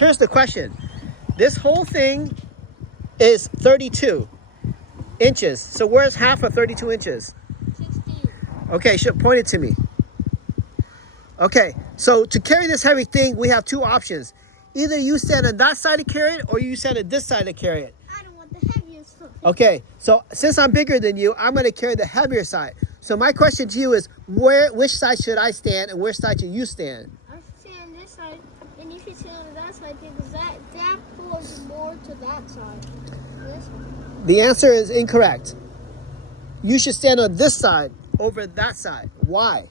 Here's the question. This whole thing is 32 inches. So where's half of 32 inches? 16. Okay, point it to me. Okay, so to carry this heavy thing, we have two options. Either you stand on that side to carry it, or you stand on this side to carry it. I don't want the heaviest one. Okay, so since I'm bigger than you, I'm going to carry the heavier side. So my question to you is, which side should I stand, and which side should you stand? I should stand on this side, and you should stand on that side because that pulls more to that side. This one. The answer is incorrect. You should stand on this side over that side. Why?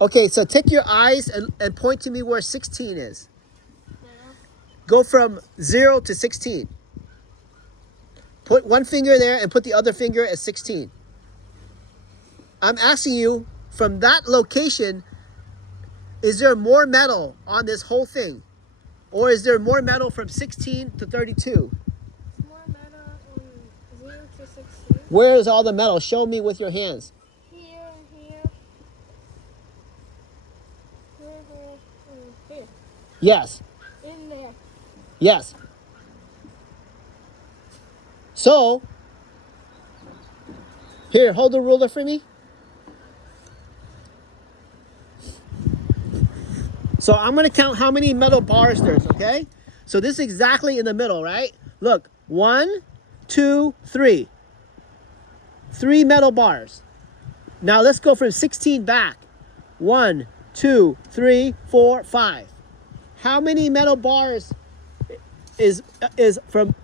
Okay, so take your eyes and point to me where 16 is. Go from 0 to 16. Put one finger there and put the other finger at 16. I'm asking you, from that location, is there more metal on this whole thing? Or is there more metal from 16 to 32? It's more metal in 0 to 16. Where is all the metal? Show me with your hands. Here, here. Here. Yes. In there. Yes. So, here, hold the ruler for me. So I'm going to count how many metal bars there's, okay? So this is exactly in the middle, right? Look, 1, 2, 3. 3 metal bars. Now let's go from 16 back. 1, 2, 3, 4, 5. How many metal bars is from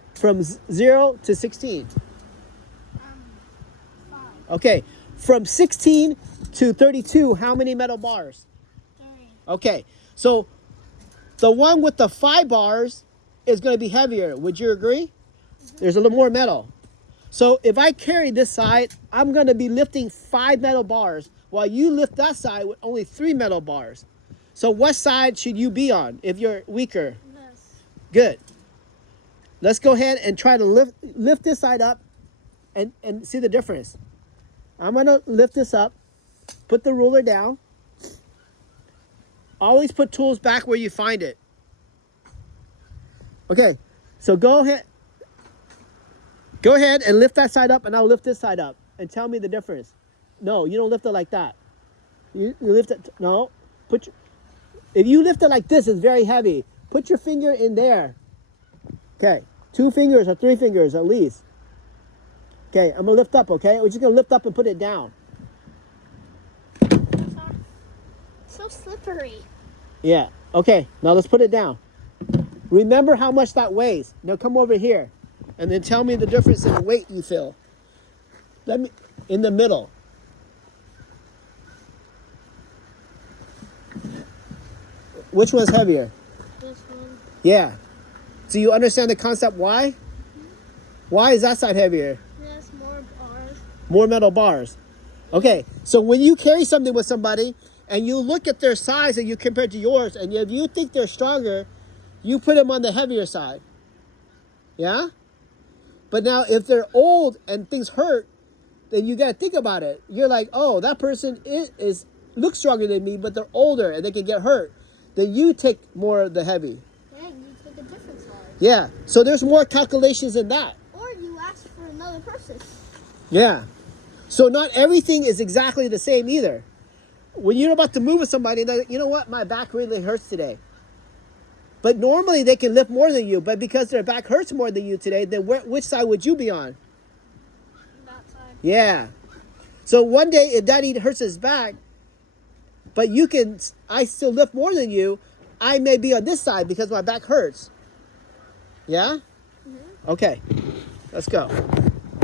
0 to 16? 5. Okay, from 16 to 32, how many metal bars? 3. Okay, so the one with the 5 bars is going to be heavier. Would you agree? There's a little more metal. So if I carry this side, I'm going to be lifting 5 metal bars, while you lift that side with only 3 metal bars. So what side should you be on if you're weaker? This. Good. Let's go ahead and try to lift this side up and see the difference. I'm going to lift this up, put the ruler down. Always put tools back where you find it. Okay, so go ahead. Go ahead and lift that side up, and I'll lift this side up. And tell me the difference. No, you don't lift it like that. You lift it, no. If you lift it like this, it's very heavy. Put your finger in there. Okay, 2 fingers or 3 fingers at least. Okay, I'm gonna lift up, okay? We're just gonna lift up and put it down. So slippery. Yeah, okay, now let's put it down. Remember how much that weighs. Now come over here and then tell me the difference in weight you feel. In the middle. Which one's heavier? This one. Yeah. So you understand the concept why? Why is that side heavier? There's more bars. More metal bars. Okay, so when you carry something with somebody and you look at their size and you compare it to yours, and if you think they're stronger, you put them on the heavier side. Yeah? But now if they're old and things hurt, then you got to think about it. You're like, oh, that person looks stronger than me, but they're older and they can get hurt. Then you take more of the heavy. Yeah, you take a different side. Yeah, so there's more calculations in that. Or you ask for another person. Yeah. So not everything is exactly the same either. When you're about to move with somebody, they're like, you know what, my back really hurts today. But normally they can lift more than you, but because their back hurts more than you today, then which side would you be on? That side. Yeah. So one day if daddy hurts his back, but I still lift more than you, I may be on this side because my back hurts. Yeah? Mm-hmm. Okay, let's go.